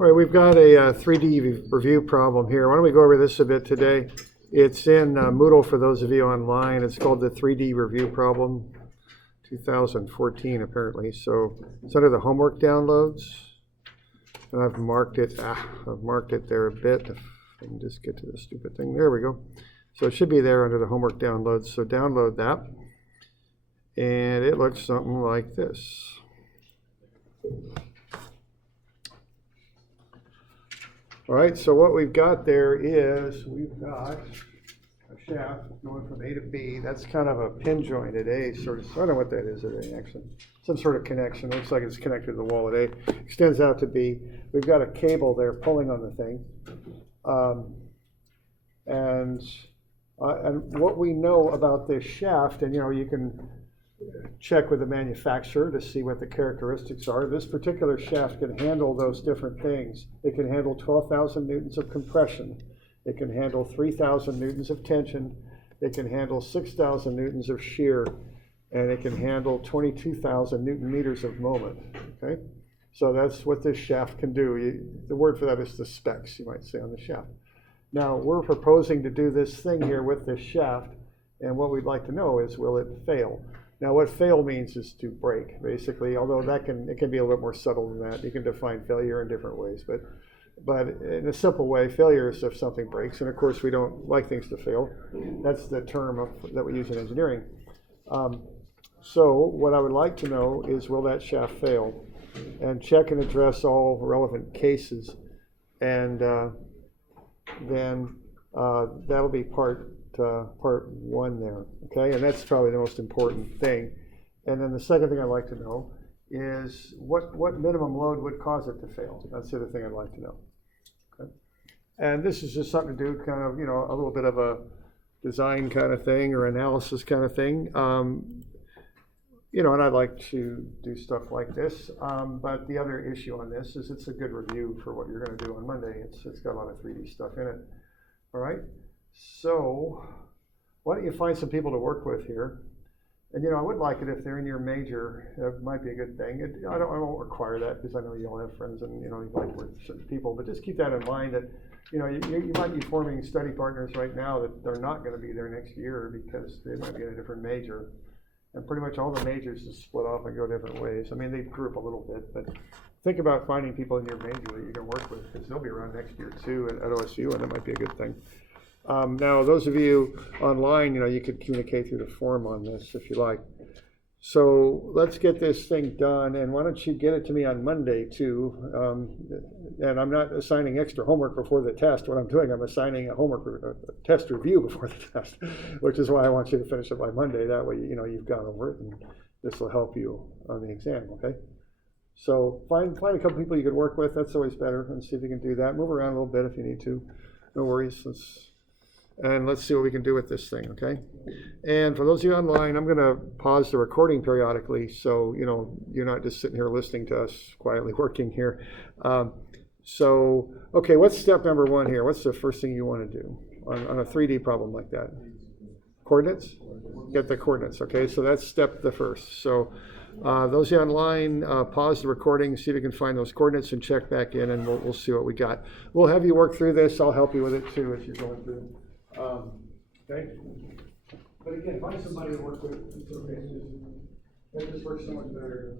All right, we've got a 3D review problem here. Why don't we go over this a bit today? It's in Moodle for those of you online. It's called the 3D review problem, 2014 apparently. So it's under the homework downloads, and I've marked it. I've marked it there a bit. If I can just get to the stupid thing. There we go. So it should be there under the homework downloads. So download that, and it looks something like this. All right, so what we've got there is we've got a shaft going from A to B. That's kind of a pin joint at A, sort of. I don't know what that is at A, actually. Some sort of connection. Looks like it's connected to the wall at A. Extends out to B. We've got a cable there pulling on the thing. And what we know about this shaft, and you can check with the manufacturer to see what the characteristics are. This particular shaft can handle those different things. It can handle 12,000 newtons of compression. It can handle 3,000 newtons of tension. It can handle 6,000 newtons of shear. And it can handle 22,000 newton meters of moment. Okay, so that's what this shaft can do. The word for that is the specs, you might say, on the shaft. Now, we're proposing to do this thing here with this shaft, and what we'd like to know is, will it fail? Now, what fail means is to break, basically, although it can be a little bit more subtle than that. You can define failure in different ways, but in a simple way, failure is if something breaks, and of course, we don't like things to fail. That's the term that we use in engineering. So what I would like to know is, will that shaft fail? And check and address all relevant cases, and then that'll be part one there, okay? And that's probably the most important thing. And then the second thing I'd like to know is what minimum load would cause it to fail. That's the other thing I'd like to know, okay? And this is just something to do kind of, a little bit of a design kind of thing or analysis kind of thing. And I'd like to do stuff like this. But the other issue on this is it's a good review for what you're going to do on Monday. It's got a lot of 3D stuff in it, all right? So why don't you find some people to work with here? And I would like it if they're in your major. That might be a good thing. I won't require that because I know you all have friends and you like to work with certain people. But just keep that in mind that you might be forming study partners right now that they're not going to be there next year because they might be in a different major. And pretty much all the majors just split off and go different ways. I mean, they group a little bit, but think about finding people in your major that you can work with because they'll be around next year too at OSU, and that might be a good thing. Now, those of you online, you could communicate through the forum on this if you like. So let's get this thing done, and why don't you get it to me on Monday too? And I'm not assigning extra homework before the test. What I'm doing, I'm assigning a test review before the test, which is why I want you to finish it by Monday. That way, you've gone over it, and this will help you on the exam. Okay. So find a couple people you could work with. That's always better, and see if you can do that. Move around a little bit if you need to. No worries. Let's see what we can do with this thing, okay? And for those of you online, I'm going to pause the recording periodically so, you're not just sitting here listening to us quietly working here. Okay, what's step number one here? What's the first thing you want to do on a 3D problem like that? Coordinates? Get the coordinates, okay? So that's the first. So those of you online, pause the recording, see if you can find those coordinates and check back in, and we'll see what we got. We'll have you work through this. I'll help you with it too as you're going through. Okay, but again, find somebody to work with. It's okay. That just works so much better.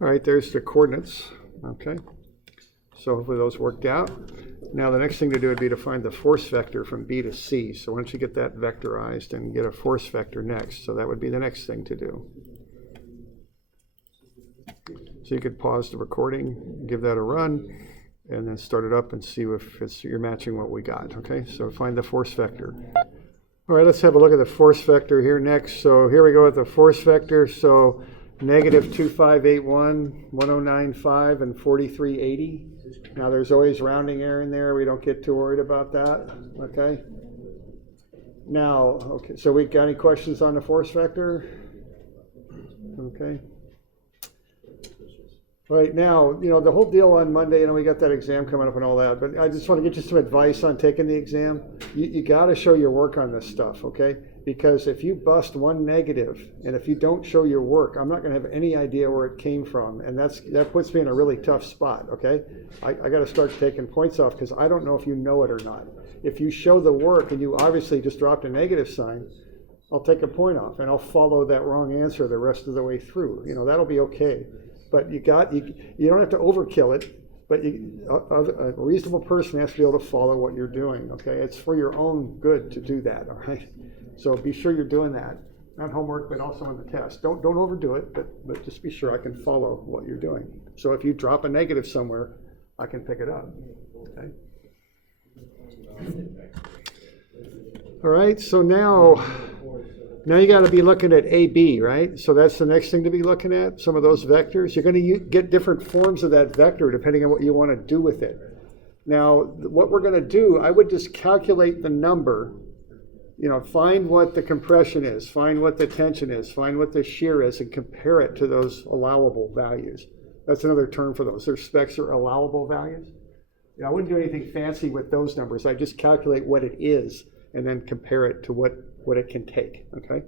All right, there's the coordinates. Okay, so hopefully those worked out. Now the next thing to do would be to find the force vector from B to C. So once you get that vectorized and get a force vector next, so that would be the next thing to do. So you could pause the recording, give that a run, and then start it up and see if you're matching what we got. Okay, so find the force vector. All right, let's have a look at the force vector here next. So here we go with the force vector. So negative 2581, 1095, and 4380. Now there's always rounding error in there. We don't get too worried about that, okay? Now, okay, so we got any questions on the force vector? Okay. Right now, the whole deal on Monday, we got that exam coming up and all that, but I just want to get you some advice on taking the exam. You got to show your work on this stuff, okay? Because if you bust one negative, and if you don't show your work, I'm not going to have any idea where it came from, and that puts me in a really tough spot, okay? I got to start taking points off because I don't know if you know it or not. If you show the work and you obviously just dropped a negative sign, I'll take a point off, and I'll follow that wrong answer the rest of the way through. That'll be okay. But you don't have to overkill it, but a reasonable person has to be able to follow what you're doing, okay? It's for your own good to do that, all right? So be sure you're doing that, not homework, but also on the test. Don't overdo it, but just be sure I can follow what you're doing. So if you drop a negative somewhere, I can pick it up, okay? All right, so now you got to be looking at AB, right? So that's the next thing to be looking at, some of those vectors. You're going to get different forms of that vector depending on what you want to do with it. Now, what we're going to do, I would just calculate the number, find what the compression is, find what the tension is, find what the shear is, and compare it to those allowable values. That's another term for those. Their specs are allowable values. I wouldn't do anything fancy with those numbers. I just calculate what it is and then compare it to what it can take, okay?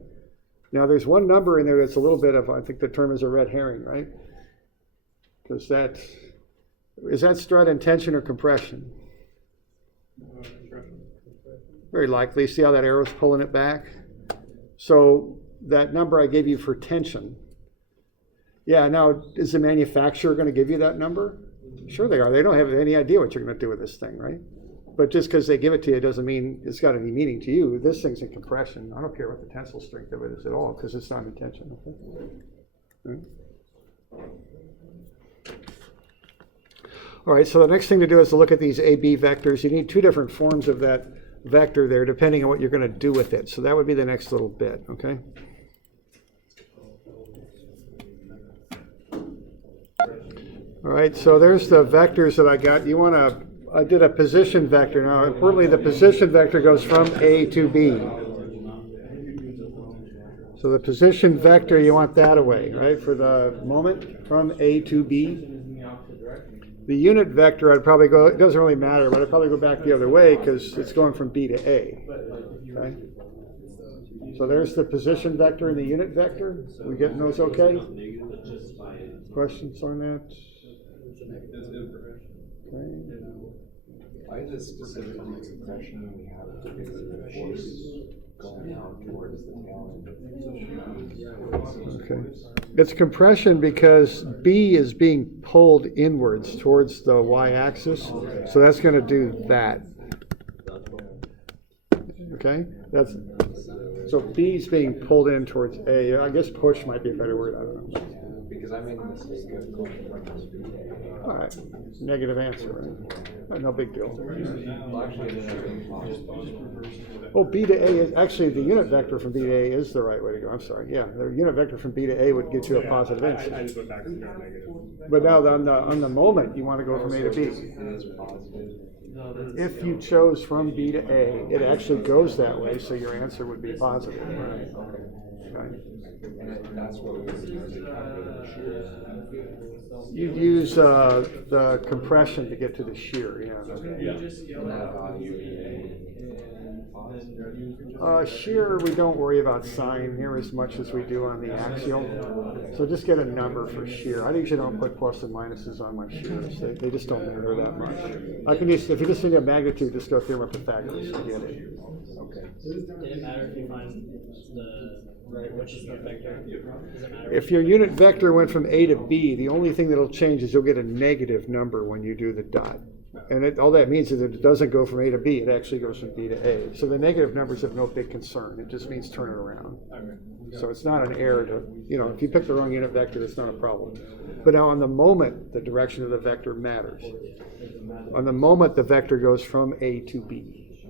Now there's one number in there that's a little bit of, I think the term is a red herring, right? Because is that strut in tension or compression? Very likely. See how that arrow's pulling it back? So that number I gave you for tension. Yeah, now is the manufacturer going to give you that number? Sure they are. They don't have any idea what you're going to do with this thing, right? But just because they give it to you doesn't mean it's got any meaning to you. This thing's in compression. I don't care what the tensile strength of it is at all because it's not in tension. Okay? All right, so the next thing to do is to look at these AB vectors. You need two different forms of that vector there depending on what you're going to do with it. So that would be the next little bit, okay? All right, so there's the vectors that I got. I did a position vector. Now, importantly, the position vector goes from A to B. So the position vector, you want that away, right, for the moment, from A to B. The unit vector, I'd probably go, it doesn't really matter, but I'd probably go back the other way because it's going from B to A. Okay? So there's the position vector and the unit vector. We getting those okay? Questions on that? Okay. Why is it specific on the compression when we have the force going out towards the tail end? Okay. It's compression because B is being pulled inwards towards the y-axis, so that's going to do that. Okay? So B is being pulled in towards A. I guess push might be a better word. I don't know. Because I made a mistake of going from this B to A. All right. Negative answer, right? No big deal. Well, actually, Oh, B to A is actually the unit vector from B to A is the right way to go. I'm sorry. Yeah, the unit vector from B to A would get you a positive answer. I just went back to negative. But now on the moment, you want to go from A to B. If you chose from B to A, it actually goes that way, so your answer would be positive. Right. Okay. And that's what we You use the compression to get to the shear, shear, we don't worry about sign near as much as we do on the axial. So just get a number for shear. I usually don't put plus and minuses on my shears. They just don't matter that much. I can just, if you just need a magnitude, just go theorem of Pythagoras to get it. Okay. Did it matter if you find which is the vector? Does it matter? If your unit vector went from A to B, the only thing that'll change is you'll get a negative number when you do the dot. And all that means is that it doesn't go from A to B, it actually goes from B to A. So the negative numbers have no big concern. It just means turn it around. So it's not an error to, if you pick the wrong unit vector, it's not a problem. But now on the moment, the direction of the vector matters. On the moment the vector goes from A to B,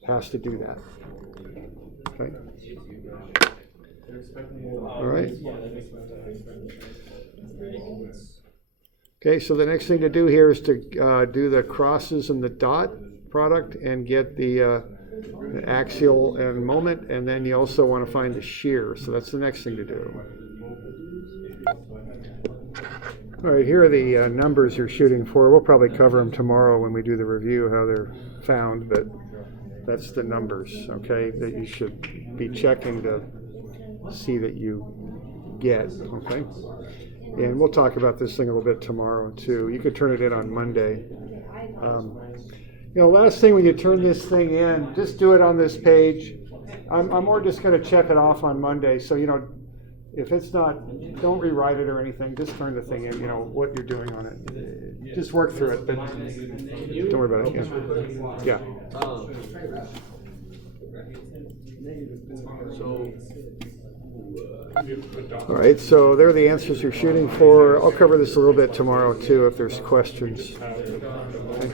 it has to do that. Okay? All right. Okay, so the next thing to do here is to do the crosses and the dot product and get the axial and moment, and then you also want to find the shear. So that's the next thing to do. All right, here are the numbers you're shooting for. We'll probably cover them tomorrow when we do the review, how they're found, but that's the numbers, okay, that you should be checking to see that you get, okay? And we'll talk about this thing a little bit tomorrow, too. You could turn it in on Monday. Last thing when you turn this thing in, just do it on this page. I'm more just going to check it off on Monday, so, if it's not, don't rewrite it or anything, just turn the thing in, what you're doing on it. Just work through it, but don't worry about it. Yeah. All right, so there are the answers you're shooting for. I'll cover this a little bit tomorrow, too, if there's questions. Okay.